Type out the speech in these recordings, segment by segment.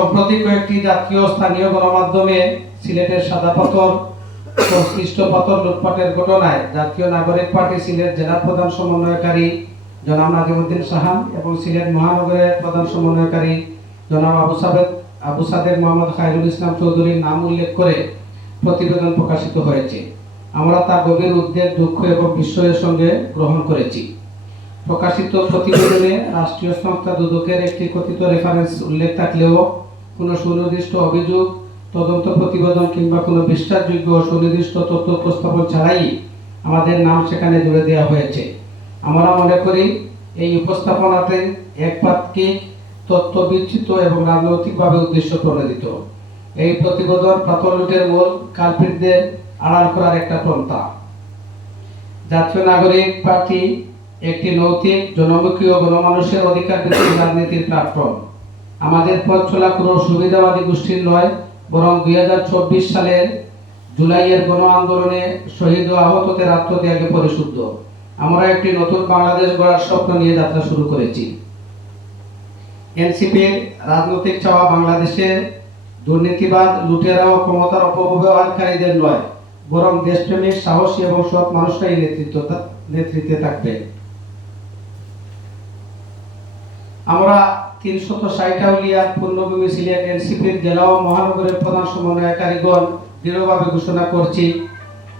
সম্প্রতি কয়েকটি জাতীয় স্থানীয় গণমাধ্যমে সিলেটের সাদা পাথর, সংশ্লিষ্ট পাথর লুটপাটের ঘটনায় জাতীয় নাগরিক পার্টি সিলেট জেলা প্রধান সমন্বয়কারী জনাব নাজিমুদ্দিন সাহান এবং সিলেট মহানগরের প্রধান সমন্বয়কারী জনাব আবু সাবেদ, আবু সাদেক মোহাম্মদ খায়রুল ইসলাম চৌধুরীর নাম উল্লেখ করে প্রতিবেদন প্রকাশিত হয়েছে। আমরা তা গভীর উদ্বেগ, দুঃখ এবং বিস্ময়ের সঙ্গে গ্রহণ করেছি। প্রকাশিত প্রতিবেদনে রাষ্ট্রীয় সংস্থা দুদকের একটি কথিত রেফারেন্স উল্লেখ থাকলেও কোনো সুনির্দিষ্ট অভিযোগ, তদন্ত প্রতিবেদন কিংবা কোনো বিশ্বাসযোগ্য সুনির্দিষ্ট তথ্য উপস্থাপন ছাড়াই আমাদের নাম সেখানে জুড়ে দেওয়া হয়েছে। আমরা মনে করি, এই উপস্থাপনাতে একপাক্ষিক তথ্য বিচ্ছিত এবং রাজনৈতিকভাবে উদ্দেশ্য প্রণোদিত। এই প্রতিবেদন লুটের মূল কালপিটদের আড়াল করার একটা পন্থা। জাতীয় নাগরিক পার্টি একটি নৈতিক, জনমুখী ও গণমানুষের অধিকার রাজনীতির প্ল্যাটফর্ম। আমাদের পথ চলা কোনো সুবিধাবাদী গোষ্ঠীর নয়, বরং দুই সালের জুলাইয়ের গণ আন্দোলনে শহীদ ও আহতদের আত্মত্যাগে পরিশুদ্ধ। আমরা একটি নতুন বাংলাদেশ গড়ার স্বপ্ন নিয়ে যাত্রা শুরু করেছি। এনসিপির রাজনৈতিক চাওয়া বাংলাদেশে দুর্নীতিবাদ, লুটেরা ও ক্ষমতার অপব্যবহারকারীদের নয়, বরং দেশপ্রেমিক, সাহসী এবং সৎ মানুষরাই নেতৃত্ব নেতৃত্বে থাকবে। আমরা তিনশত ষাট আউলিয়ার পূর্ণভূমি সিলেট এনসিপির জেলা ও মহানগরের প্রধান সমন্বয়কারীগণ দৃঢ়ভাবে ঘোষণা করছি।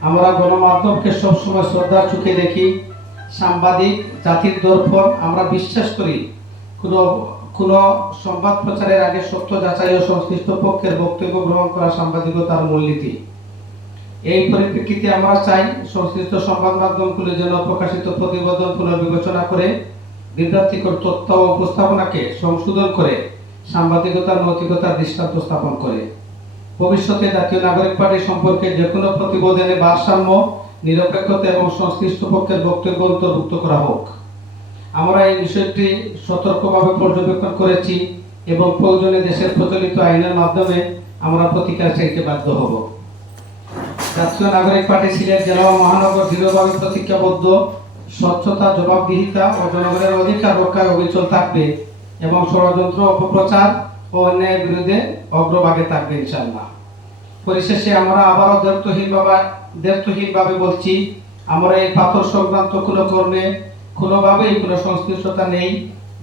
আমরা গণমাধ্যমকে সবসময় শ্রদ্ধার চোখে দেখি। সাংবাদিক, জাতির দর্পণ আমরা বিশ্বাস করি। কোনো কোনো সংবাদ প্রচারের আগে সত্য যাচাই ও সংশ্লিষ্ট পক্ষের বক্তব্য গ্রহণ করা সাংবাদিকতার মূলনীতি। এই পরিপ্রেক্ষিতে আমরা চাই সংশ্লিষ্ট সংবাদ মাধ্যমগুলো যেন প্রকাশিত প্রতিবেদন পুনর্বিবেচনা করে বিভ্রান্তিকর তথ্য ও উপস্থাপনাকে সংশোধন করে সাংবাদিকতার নৈতিকতার দৃষ্টান্ত স্থাপন করে। ভবিষ্যতে জাতীয় নাগরিক পার্টি সম্পর্কে যে কোনো প্রতিবেদনে ভারসাম্য, নিরপেক্ষতা এবং সংশ্লিষ্ট পক্ষের বক্তব্য অন্তর্ভুক্ত করা হোক। আমরা এই বিষয়টি সতর্কভাবে পর্যবেক্ষণ করেছি এবং প্রয়োজনে দেশের প্রচলিত আইনের মাধ্যমে আমরা প্রতিকার চাইতে বাধ্য হব। জাতীয় নাগরিক পার্টি সিলেট জেলা মহানগর দৃঢ়ভাবে প্রতিজ্ঞাবদ্ধ স্বচ্ছতা, জবাবদিহিতা ও জনগণের অধিকার রক্ষায় অবিচল থাকবে এবং ষড়যন্ত্র, অপপ্রচার ও অন্যায়ের বিরুদ্ধে অগ্রভাগে থাকবে ইনশাল্লাহ পরিশেষে আমরা আবারও দ্ব্যর্থহীনভাবে দ্ব্যর্থহীনভাবে বলছি, আমরা এই পাথর সংক্রান্ত কোনো কর্মে কোনোভাবেই কোনো সংশ্লিষ্টতা নেই।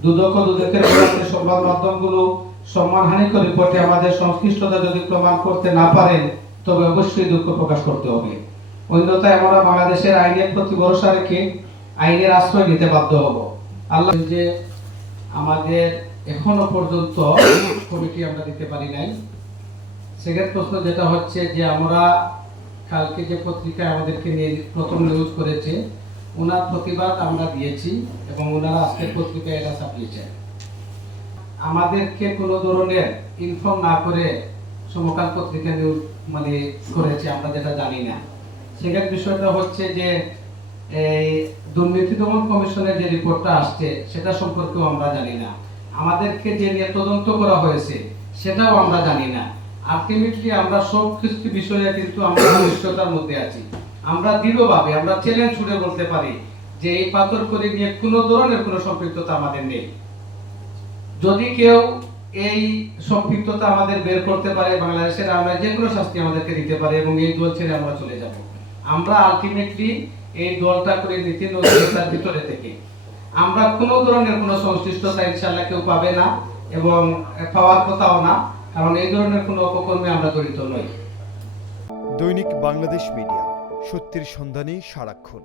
দুদক দুদকের সংবাদ মাধ্যমগুলো সম্মানহানিকর রিপোর্টে আমাদের সংশ্লিষ্টতা যদি প্রমাণ করতে না পারেন, তবে অবশ্যই দুঃখ প্রকাশ করতে হবে। অন্যথায় আমরা বাংলাদেশের আইনের প্রতি ভরসা রেখে আইনের আশ্রয় নিতে বাধ্য হব। আল্লাহ যে, আমাদের এখনও পর্যন্ত কমিটি আমরা দিতে পারি নাই। সেকেন্ড প্রশ্ন যেটা হচ্ছে যে, আমরা কালকে যে পত্রিকায় আমাদেরকে নিয়ে প্রথম নিউজ করেছে, ওনার প্রতিবাদ আমরা দিয়েছি এবং ওনারা আজকের পত্রিকায় এটা ছাপিয়েছেন আমাদেরকে কোনো ধরনের ইনফর্ম না করে সমকাল পত্রিকা নিউজ মানে করেছে, আমরা যেটা জানি না। সেখানে বিষয়টা হচ্ছে যে দুর্নীতি দমন কমিশনের যে রিপোর্টটা আসছে, সেটা সম্পর্কেও আমরা জানি না। আমাদেরকে যে নিয়ে তদন্ত করা হয়েছে, সেটাও আমরা জানি না। আলটিমেটলি আমরা সব কিছু বিষয়ে কিন্তু আমরা অনিশ্চয়তার মধ্যে আছি। আমরা দৃঢ়ভাবে, আমরা চ্যালেঞ্জ ছুড়ে বলতে পারি যে এই পাথর করে নিয়ে কোনো ধরনের কোনো সম্পৃক্ততা আমাদের নেই। যদি কেউ এই সম্পৃক্ততা আমাদের বের করতে পারে, বাংলাদেশের আমরা যে কোনো শাস্তি আমাদেরকে দিতে পারে এবং এই দল ছেড়ে আমরা চলে যাব। আমরা আলটিমেটলি এই দলটা করে দিতে নৈতিকতার ভিতরে থেকে। আমরা কোনো ধরনের কোনো সংশ্লিষ্টতা ইনশাল্লাহ কেউ পাবে না এবং পাওয়ার কথাও না, কারণ এই ধরনের কোনো অপকর্মে আমরা জড়িত নই। দৈনিক বাংলাদেশ মিডিয়া, সত্যের সন্ধানে সারাক্ষণ।